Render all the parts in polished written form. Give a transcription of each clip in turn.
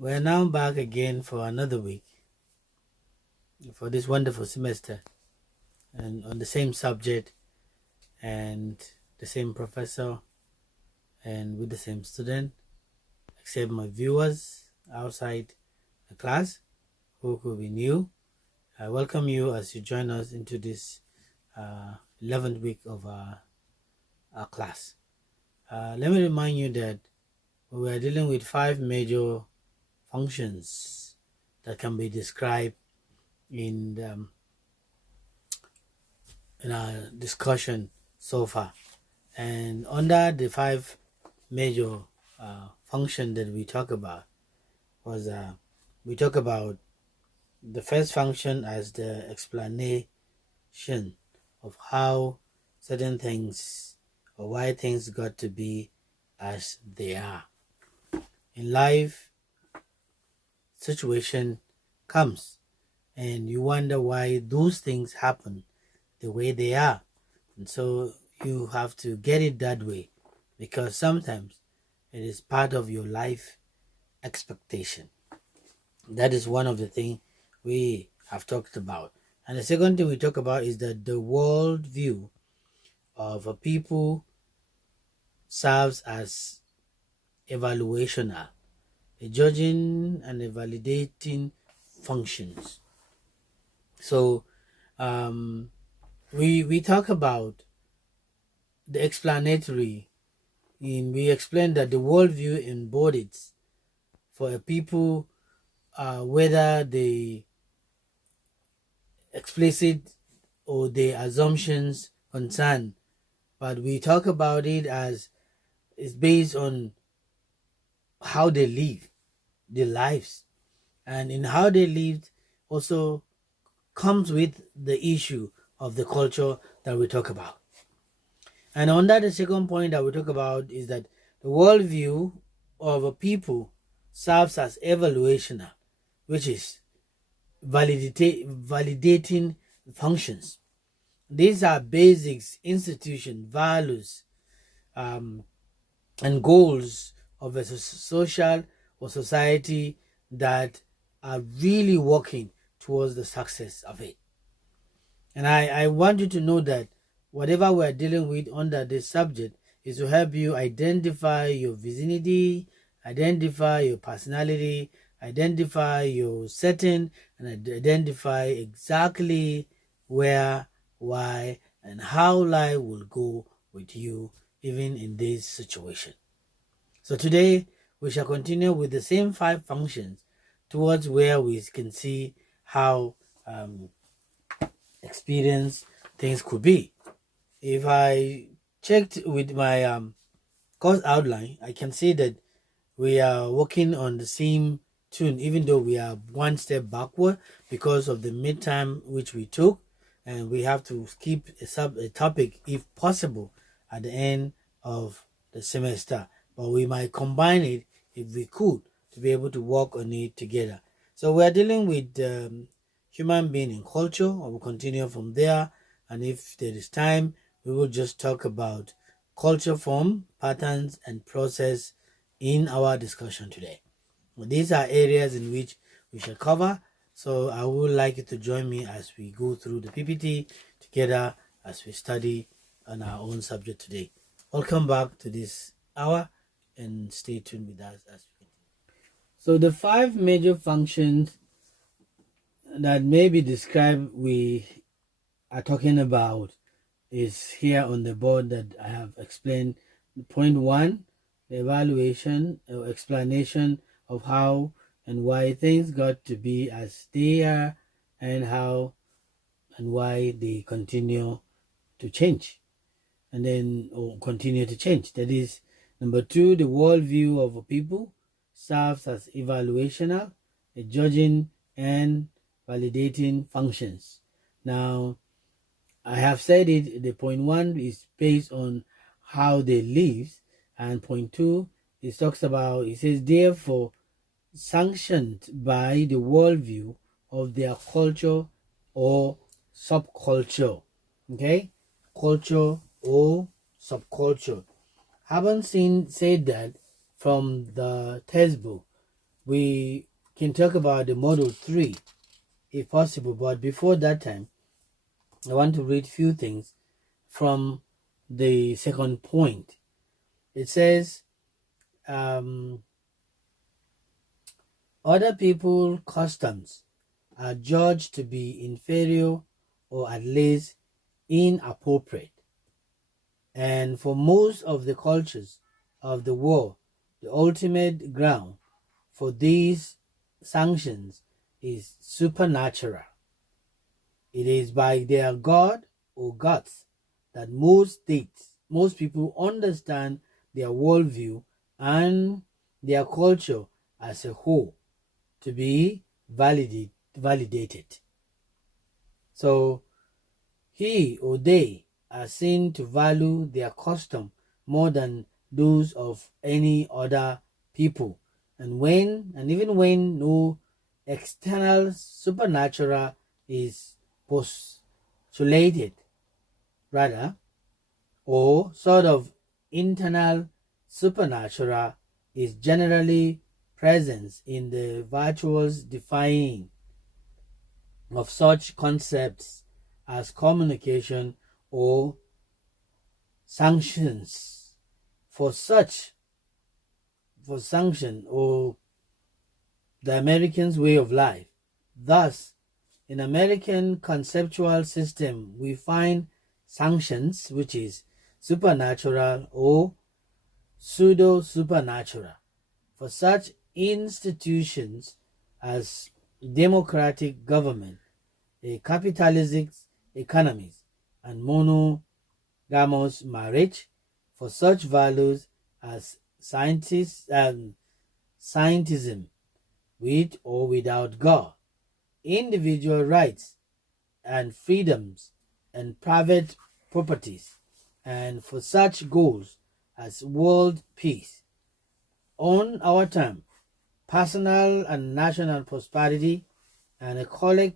We're now back again for another week for this wonderful semester and on the same subject and the same professor and with the same student, except my viewers outside the class who could be new. I welcome you as you join us into this 11th week of our class. Let me remind you that we are dealing with 5 major functions that can be described in our discussion so far, and under the 5 major function that we talk about was we talk about the first function as the explanation of how certain things or why things got to be as they are. In life, situation comes and you wonder why those things happen the way they are, and so you have to get it that way because sometimes it is part of your life expectation. That is one of the things we have talked about. And the second thing we talk about is that the worldview of a people serves as evaluational, a judging and a validating functions. So we talk about the explanatory. We explained that the worldview embodies for a people whether they explicit or the assumptions concern, but we talk about it as it's based on how they live their lives, and in how they lived also comes with the issue of the culture that we talk about. And under the second point that we talk about is that the worldview of a people serves as evaluational, which is validating functions. These are basics, institution, values, and goals of a social or society that are really working towards the success of it. And I want you to know that whatever we're dealing with under this subject is to help you identify your vicinity, identify your personality, identify your setting, and identify exactly where, why, and how life will go with you even in this situation. So today we shall continue with the same 5 functions towards where we can see how experience things could be. If I checked with my course outline, I can see that we are working on the same tune, even though we are one step backward because of the midterm which we took, and we have to skip a topic if possible at the end of the semester. But we might combine it if we could to be able to work on it together. So we are dealing with human being and culture, and we'll continue from there. And if there is time, we will just talk about culture form, patterns, and process in our discussion today. These are areas in which we shall cover, so I would like you to join me as we go through the PPT together as we study on our own subject today. Welcome back to this hour and stay tuned with us as we continue. So the 5 major functions that may be described we are talking about is here on the board that I have explained. Point 1, the evaluation or explanation of how and why things got to be as they are and how and why they continue to change and then or continue to change. That is number 2, the worldview of a people serves as evaluational, a judging and validating functions. Now I have said it, the point 1 is based on how they live, and point 2 it talks about, it says therefore sanctioned by the worldview of their culture or subculture. Okay, culture or subculture. Haven't said that from the textbook, we can talk about the model 3 if possible. But before that time, I want to read few things from the second point. It says, other people's customs are judged to be inferior or at least inappropriate. And for most of the cultures of the world, the ultimate ground for these sanctions is supernatural. It is by their god or gods that most people understand their worldview and their culture as a whole to be validated. So he or they are seen to value their custom more than those of any other people. And even when no external supernatural is postulated, rather, or sort of internal supernatural is generally present in the virtuous defying of such concepts as communication or sanctions for sanction or the American's way of life. Thus, in American conceptual system, we find sanctions, which is supernatural or pseudo-supernatural, for such institutions as democratic government, a capitalist economy, and monogamous marriage, for such values as scientism, with or without God, individual rights and freedoms, and private properties, and for such goals as world peace, on our term, personal and national prosperity, and a college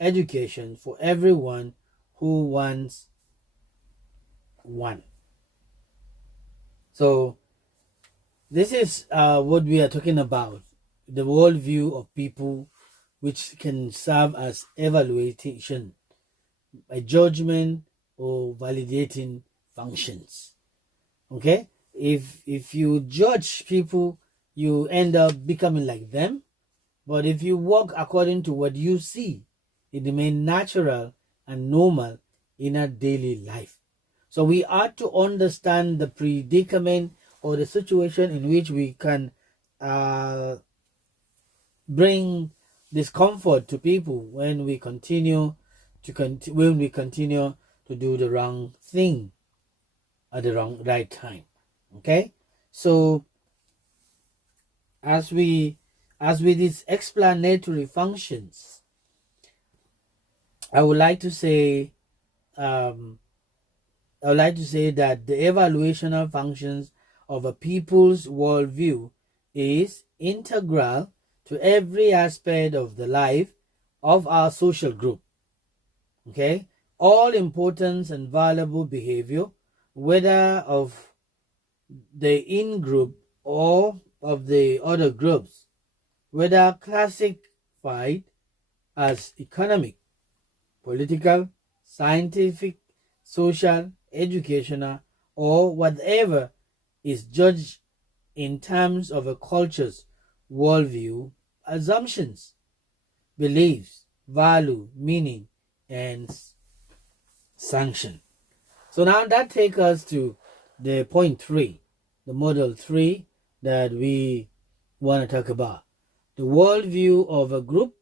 education for everyone who wants one. So this is what we are talking about, the worldview of people, which can serve as evaluation, a judgment or validating functions. Okay, if you judge people, you end up becoming like them. But if you walk according to what you see, it remains natural and normal in our daily life. So we ought to understand the predicament or the situation in which we can bring discomfort to people when we continue to do the wrong thing at the right time. Okay, so as with these explanatory functions, I would like to say that the evaluational functions of a people's worldview is integral to every aspect of the life of our social group. Okay, all important and valuable behavior, whether of the in-group or of the other groups, whether classified as economic, political, scientific, social, educational, or whatever, is judged in terms of a culture's worldview, assumptions, beliefs, value, meaning, and sanction. So now that takes us to the point 3, the model 3 that we want to talk about. The worldview of a group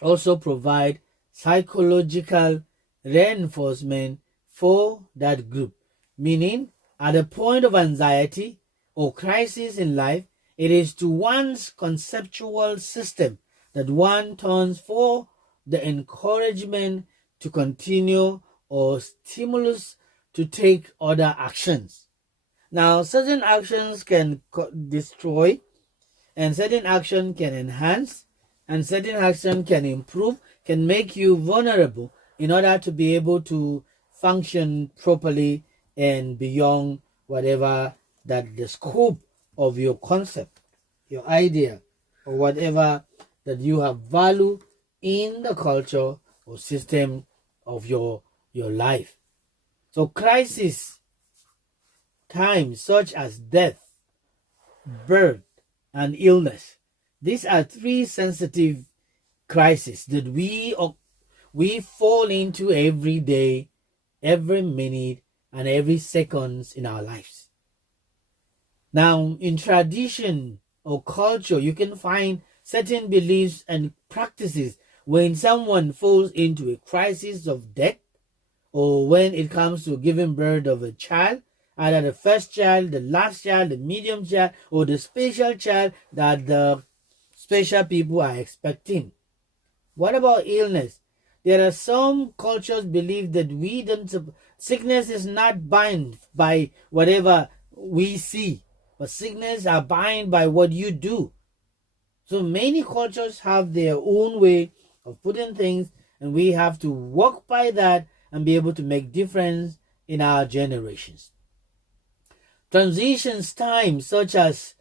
also provide psychological reinforcement for that group, meaning at a point of anxiety or crisis in life, it is to one's conceptual system that one turns for the encouragement to continue or stimulus to take other actions. Now, certain actions can destroy, and certain action can enhance, and certain action can improve, can make you vulnerable in order to be able to function properly and beyond whatever that the scope of your concept. your idea, or whatever that you have value in the culture or system of your life. So crisis times such as death, birth, and illness. These are three sensitive crises that we fall into every day, every minute, and every seconds in our lives. Now, in tradition or culture, you can find certain beliefs and practices when someone falls into a crisis of death, or when it comes to giving birth of a child, either the first child, the last child, the medium child, or the special child that the special people are expecting. What about illness? There are some cultures believe that sickness is not bound by whatever we see, but sickness are bound by what you do. So many cultures have their own way of putting things, and we have to walk by that and be able to make difference in our generations. Transitions times such as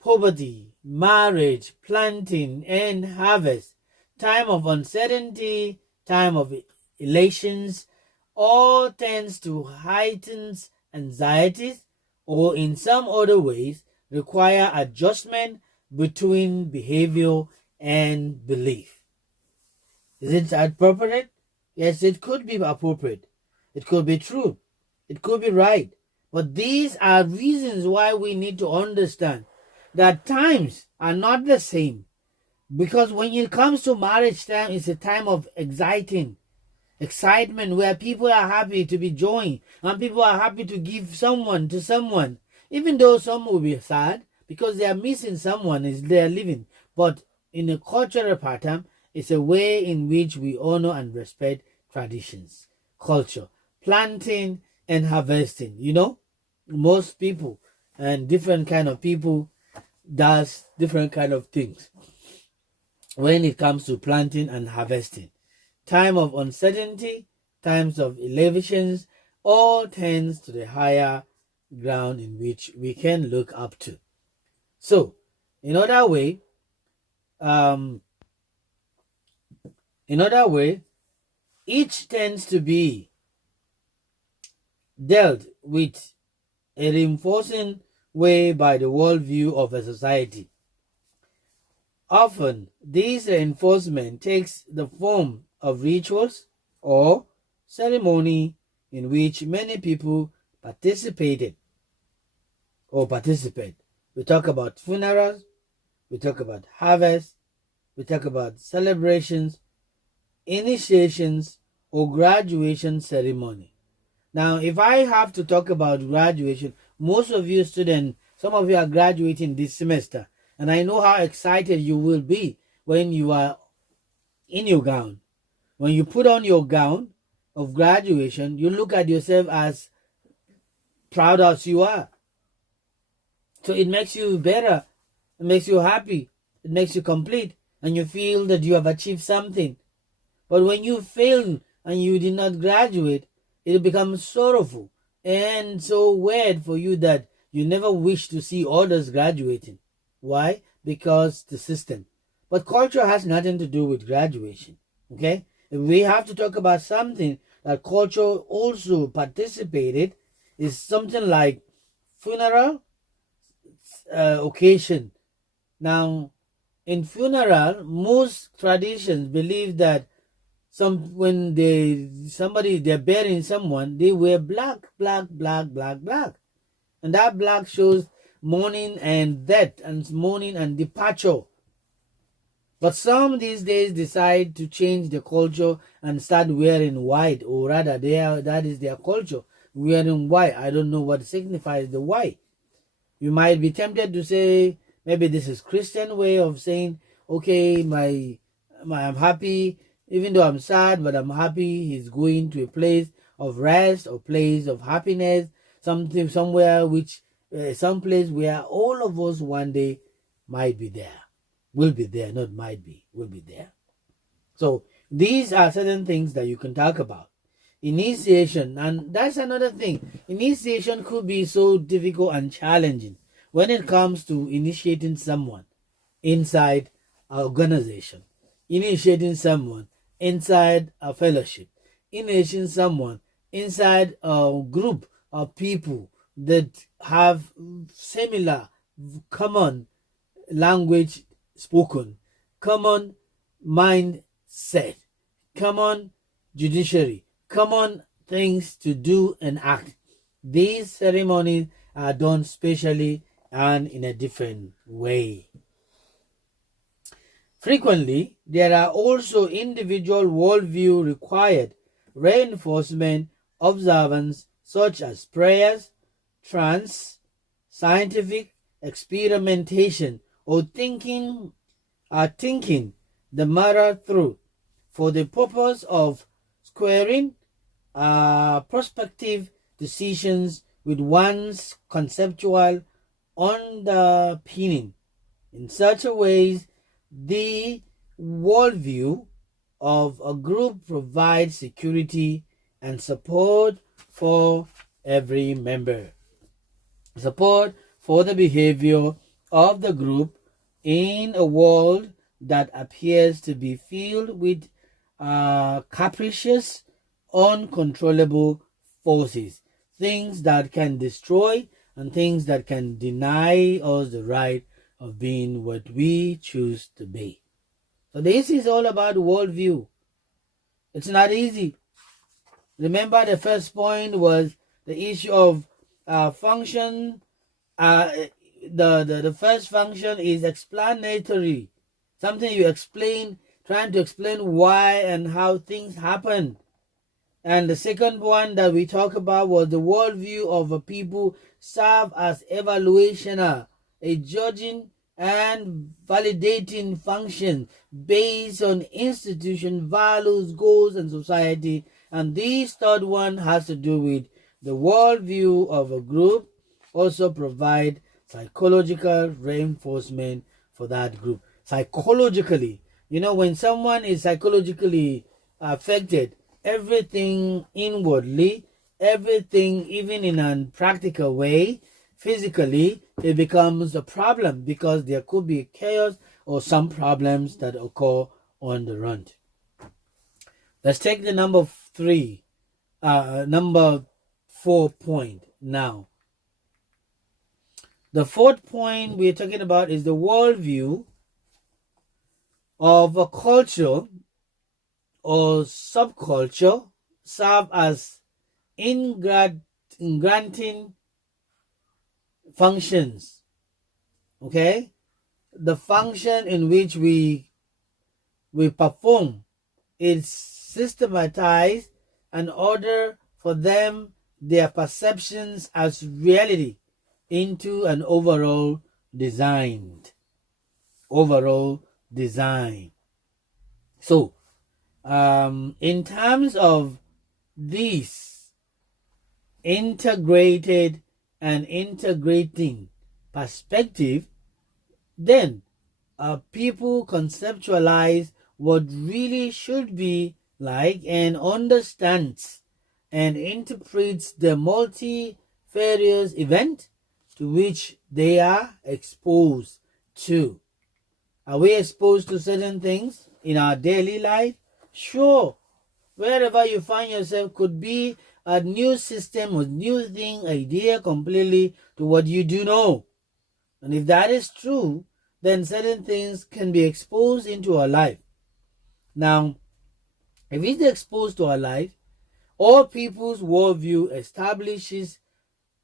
poverty, marriage, planting, and harvest, time of uncertainty, time of elections, all tends to heighten anxieties, or in some other ways require adjustment between behavior and belief. Is it appropriate? Yes, it could be appropriate. It could be true. It could be right. But these are reasons why we need to understand that times are not the same. Because when it comes to marriage time, it's a time of excitement where people are happy to be joined and people are happy to give someone to someone, even though some will be sad because they are missing someone as they are living. But in a cultural pattern, it's a way in which we honor and respect traditions, culture, planting and harvesting. Most people and different kind of people does different kind of things when it comes to planting and harvesting. Time of uncertainty, times of elevations, all tends to the higher ground in which we can look up to. So, in other way, each tends to be dealt with a reinforcing way by the worldview of a society. Often, this reinforcement takes the form of rituals or ceremony in which many people participate. We talk about funerals, we talk about harvest, we talk about celebrations, initiations, or graduation ceremony. Now, if I have to talk about graduation, most of you students, some of you are graduating this semester, and I know how excited you will be when you are in your gown. When you put on your gown of graduation, you look at yourself as proud as you are. So it makes you better, it makes you happy, it makes you complete, and you feel that you have achieved something. But when you fail and you did not graduate, it becomes sorrowful and so weird for you that you never wish to see others graduating. Why? Because the system. But culture has nothing to do with graduation. Okay? If we have to talk about something that culture also participated, is something like funeral occasion. Now, in funeral, most traditions believe that when they're burying someone, they wear black, and that black shows mourning and death and mourning and departure. But some these days decide to change the culture and start wearing white, or rather, that is their culture, wearing white. I don't know what signifies the white. You might be tempted to say maybe this is Christian way of saying, okay, I'm happy, even though I'm sad, but I'm happy he's going to a place of rest or place of happiness, somewhere which some place where all of us one day might be there. Will be there, not might be, will be there. So these are certain things that you can talk about. Initiation, and that's another thing. Initiation could be so difficult and challenging. when it comes to initiating someone inside our organization, initiating someone inside a fellowship, initiating someone inside a group of people that have similar, common language spoken, common mindset, common judiciary, common things to do and act. These ceremonies are done specially and in a different way. Frequently, there are also individual worldview required reinforcement observance such as prayers, trance, scientific experimentation, or thinking the matter through for the purpose of squaring prospective decisions with one's conceptual underpinning. In such a ways, the worldview of a group provides security and support for every member. Support for the behavior of the group in a world that appears to be filled with capricious, uncontrollable forces, things that can destroy and things that can deny us the right of being what we choose to be. So this is all about worldview. It's not easy. Remember, the first point was the issue of function. The first function is explanatory, something you explain, trying to explain why and how things happen. And the second one that we talked about was the worldview of a people serve as evaluational, a judging and validating function based on institution, values, goals, and society. And this third one has to do with the worldview of a group, also provide psychological reinforcement for that group. Psychologically, when someone is psychologically affected, everything inwardly, everything even in a practical way, physically, it becomes a problem because there could be chaos or some problems that occur on the run. Let's take the number 4 point now. The fourth point we're talking about is the worldview of a culture or subculture serve as granting functions. Okay? The function in which we perform is systematized in order for them their perceptions as reality into an overall design. So, in terms of this integrated and integrating perspective, then people conceptualize what really should be like and understands and interprets the multifarious event to which they are exposed to. Are we exposed to certain things in our daily life? Sure. Wherever you find yourself could be a new system or new thing, idea completely to what you do know. And if that is true, then certain things can be exposed into our life. Now, if it's exposed to our life, all people's worldview establishes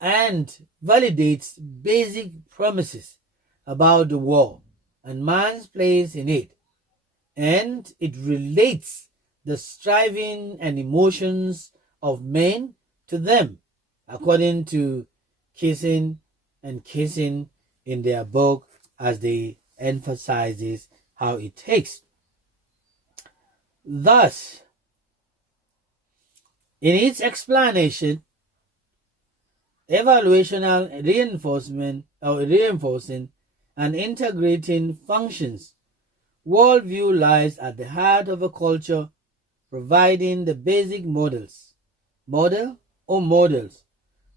and validates basic premises about the world and man's place in it. And it relates the striving and emotions of men to them, according to Kissing in their book, as they emphasizes how it takes. Thus, in its explanation, evaluational reinforcing and integrating functions, worldview lies at the heart of a culture, providing the basic models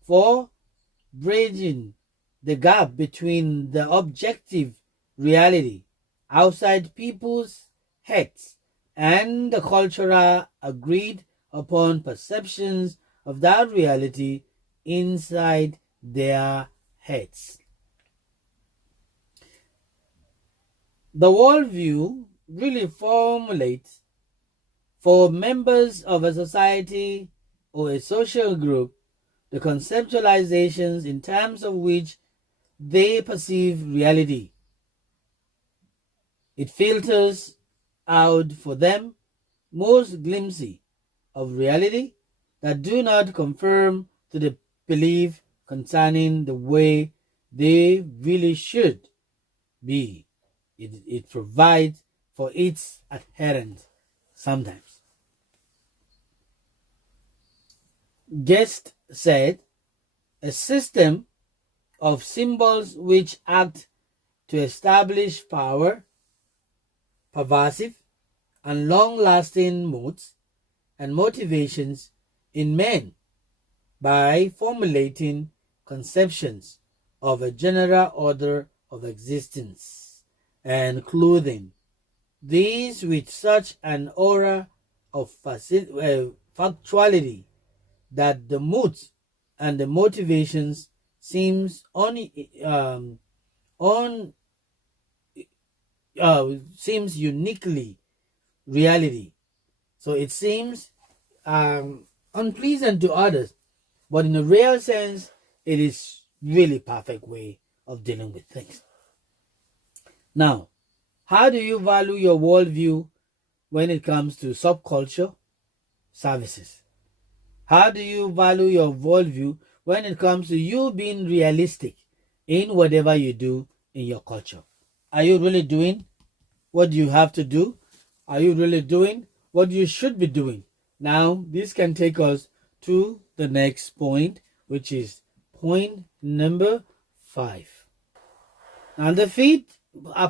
for bridging the gap between the objective reality outside people's heads and the cultural agreed upon perceptions of that reality inside their heads. The worldview really formulates for members of a society or a social group the conceptualizations in terms of which they perceive reality. It filters out for them most glimpses of reality that do not conform to the belief concerning the way they really should be. It provides for its adherents sometimes. Guest said, a system of symbols which act to establish power, pervasive and long-lasting moods and motivations in men by formulating conceptions of a general order of existence and clothing these with such an aura of factuality that the moods and the motivations seems on seems uniquely reality. So it seems unpleasant to others, but in a real sense, it is really perfect way of dealing with things. Now, how do you value your worldview when it comes to subculture services? How do you value your worldview when it comes to you being realistic in whatever you do in your culture? Are you really doing what you have to do? Are you really doing what you should be doing? Now, this can take us to the next point, which is point number 5. And the fifth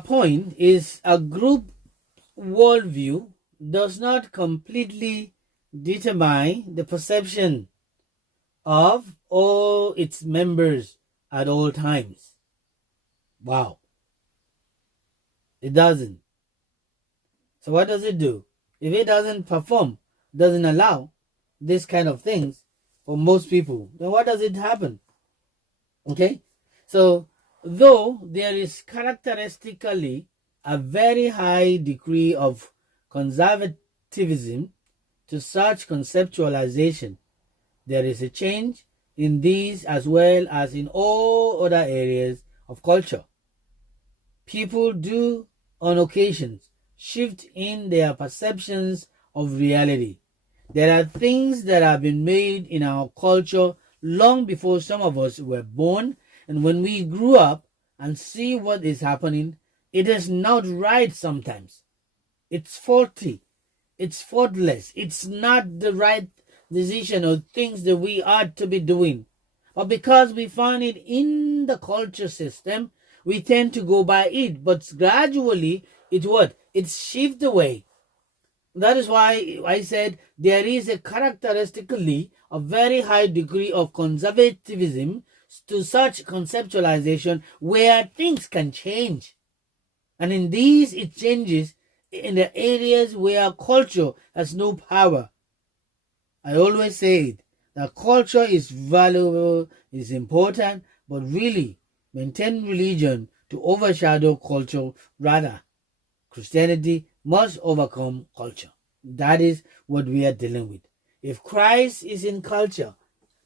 point is a group worldview does not completely determine the perception of all its members at all times. Wow. It doesn't. So what does it do? If it doesn't perform, doesn't allow this kind of things for most people, then what does it happen? Okay? So, though there is characteristically a very high degree of conservatism to such conceptualization, there is a change in these as well as in all other areas of culture. People do, on occasions, shift in their perceptions of reality. There are things that have been made in our culture long before some of us were born, and when we grew up and see what is happening, it is not right sometimes. It's faulty. It's faultless. It's not the right decision or things that we ought to be doing. But because we find it in the culture system, we tend to go by it. But gradually, it shifts away. That is why I said there is a characteristically a very high degree of conservatism to such conceptualization where things can change. And in these, it changes in the areas where culture has no power. I always say it, that culture is valuable, is important, but really maintain religion to overshadow culture. Rather, Christianity must overcome culture. That is what we are dealing with. If Christ is in culture,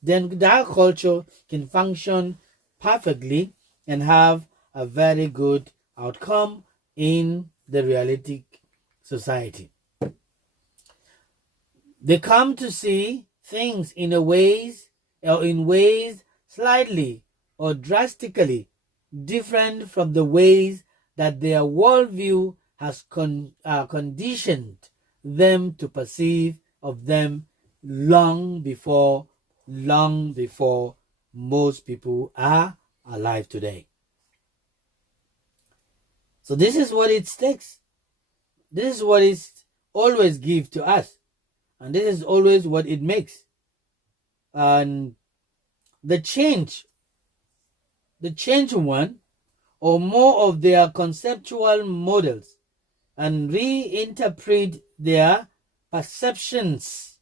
then that culture can function perfectly and have a very good outcome in the realistic society. They come to see things in ways slightly or drastically different from the ways that their worldview has conditioned them to perceive of them long before most people are alive today. So this is what it takes. This is what it always gives to us. And this is always what it makes. And the change the change one or more of their conceptual models and reinterpret their perceptions.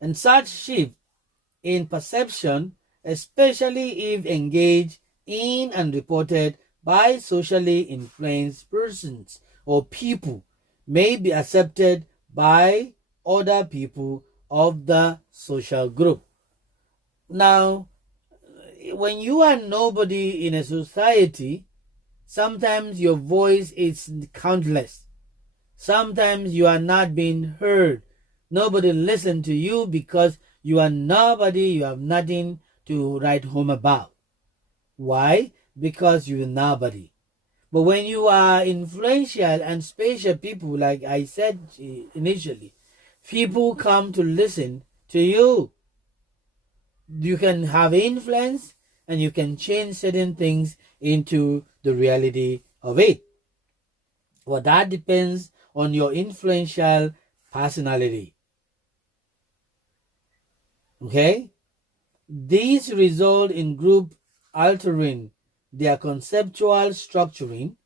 And such shift in perception, especially if engaged in and reported by socially influenced persons or people, may be accepted by other people of the social group. Now, when you are nobody in a society, sometimes your voice is countless. Sometimes you are not being heard. Nobody listens to you because you are nobody, you have nothing to write home about. Why? Because you are nobody. But when you are influential and special people, like I said initially, people come to listen to you. You can have influence and you can change certain things into the reality of it. Well, that depends on your influential personality. Okay? These result in group altering their conceptual structuring,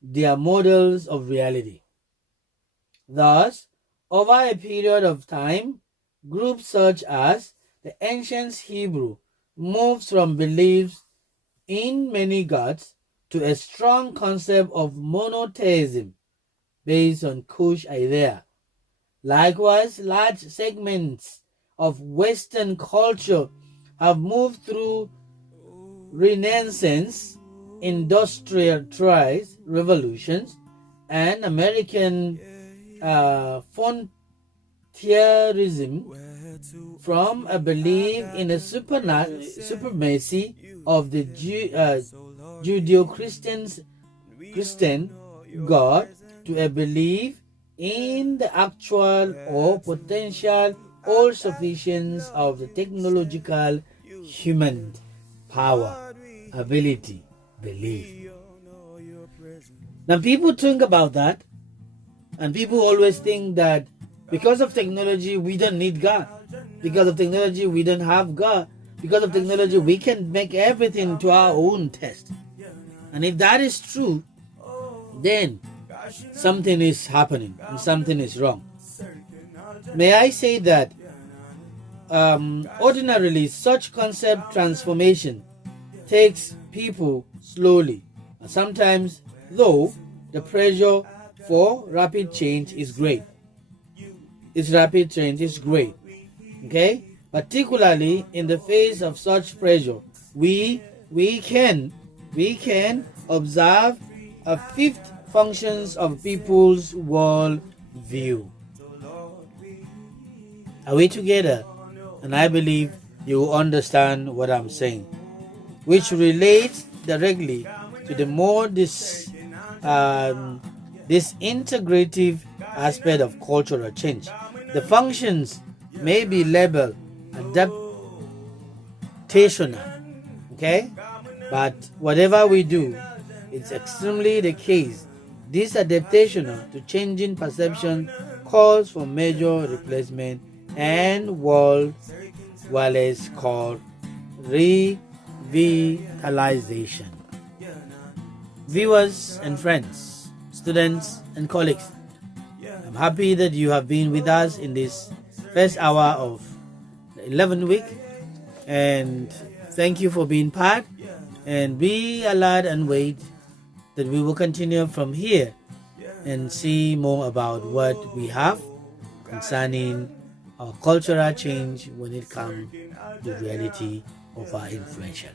their models of reality. Thus, over a period of time, groups such as the ancient Hebrew moves from beliefs in many gods to a strong concept of monotheism based on Cush idea. Likewise, large segments of Western culture have moved through Renaissance, industrialized revolutions, and American frontierism from a belief in a supremacy of the Judeo-Christian God to a belief in the actual or potential all-sufficiency of the technological human power, ability, belief. Now people think about that, and people always think that because of technology we don't need God. Because of technology we don't have God. Because of technology we can make everything to our own taste. And if that is true, then something is happening and something is wrong. May I say that ordinarily such concept transformation takes people slowly. And sometimes, though, the pressure for rapid change is great. Rapid change is great. Okay? Particularly in the face of such pressure, we can observe a fifth functions of people's world view. Are we together? And I believe you will understand what I'm saying, which relates directly to the more this integrative aspect of cultural change. The functions may be labeled adaptational, okay? But whatever we do, it's extremely the case. This adaptational to changing perception calls for major replacement and what Wallace called revitalization. Viewers and friends, students and colleagues, I'm happy that you have been with us in this first hour of the 11th week, and thank you for being part, and be alert and wait that we will continue from here and see more about what we have concerning our cultural change when it comes to the reality of our influential.